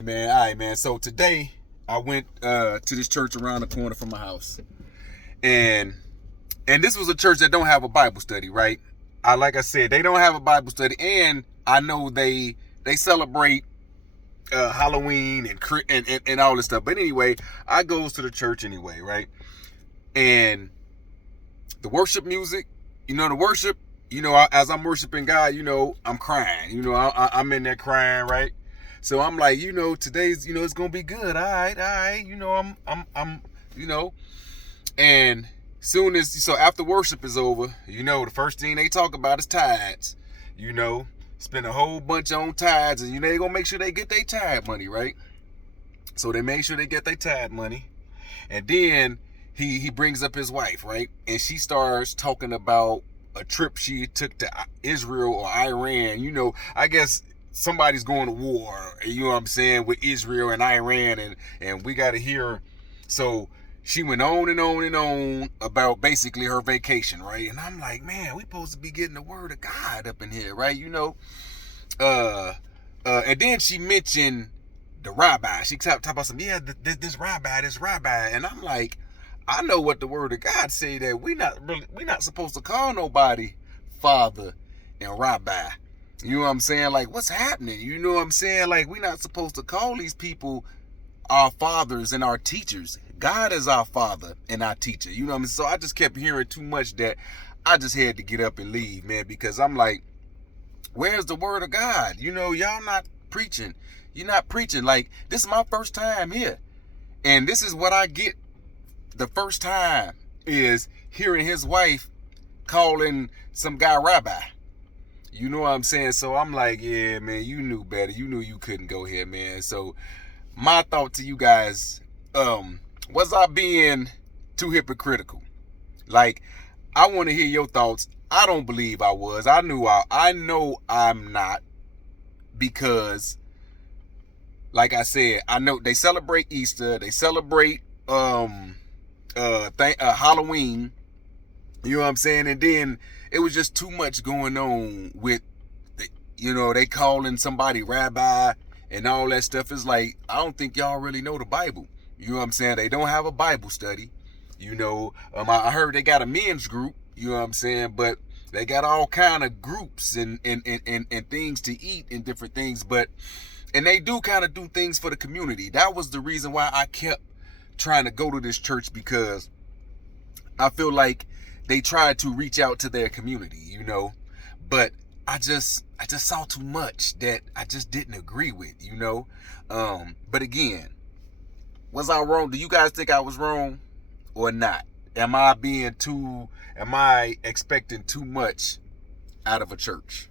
Man, all right, man. So today I went to this church around the corner from my house, and this was a church that don't have a Bible study, right? Like I said, they don't have a Bible study, and I know they celebrate Halloween and all this stuff. But anyway, I goes to the church anyway, right? And the worship music, the worship, as I'm worshiping God, I'm crying, I'm in there crying, right? So I'm like, today's, it's gonna be good. All right, I'm, you know, and so after worship is over, the first thing they talk about is tithes, you know, spend a whole bunch on tithes, and they gonna make sure they get their tithe money, right? So they make sure they get their tithe money, and then he brings up his wife, right? And she starts talking about a trip she took to Israel or Iran. I guess somebody's going to war, you know what I'm saying, with Israel and Iran, and we got to hear. So she went on and on and on about basically her vacation, right? And I'm like, man, we supposed to be getting the word of God up in here, right? And then she mentioned the rabbi. She talked about some, yeah, this rabbi, and I'm like, I know what the word of God say, that we not supposed to call nobody father and rabbi. You know what I'm saying? Like, what's happening? You know what I'm saying? Like, we not supposed to call these people our fathers and our teachers. God is our father and our teacher. You know what I mean? So I just kept hearing too much that I just had to get up and leave, man, because I'm like, where's the word of God? Y'all not preaching. You're not preaching. Like, this is my first time here. And this is what I get the first time, is hearing his wife calling some guy rabbi. You know what I'm saying? So I'm like, yeah, man, you knew better. You knew you couldn't go here, man. So my thought to you guys, was I being too hypocritical? Like, I want to hear your thoughts. I don't believe I was. I know I'm not, because like I said, I know they celebrate Easter, they celebrate Halloween, you know what I'm saying? And then it was just too much going on with, they calling somebody rabbi and all that stuff. Is like, I don't think y'all really know the Bible. You know what I'm saying? They don't have a Bible study. I heard they got a men's group, you know what I'm saying? But they got all kind of groups and things to eat and different things. And they do kind of do things for the community. That was the reason why I kept trying to go to this church, because I feel like they tried to reach out to their community, but I just saw too much that I just didn't agree with, but again, was I wrong? Do you guys think I was wrong or not? Am I expecting too much out of a church?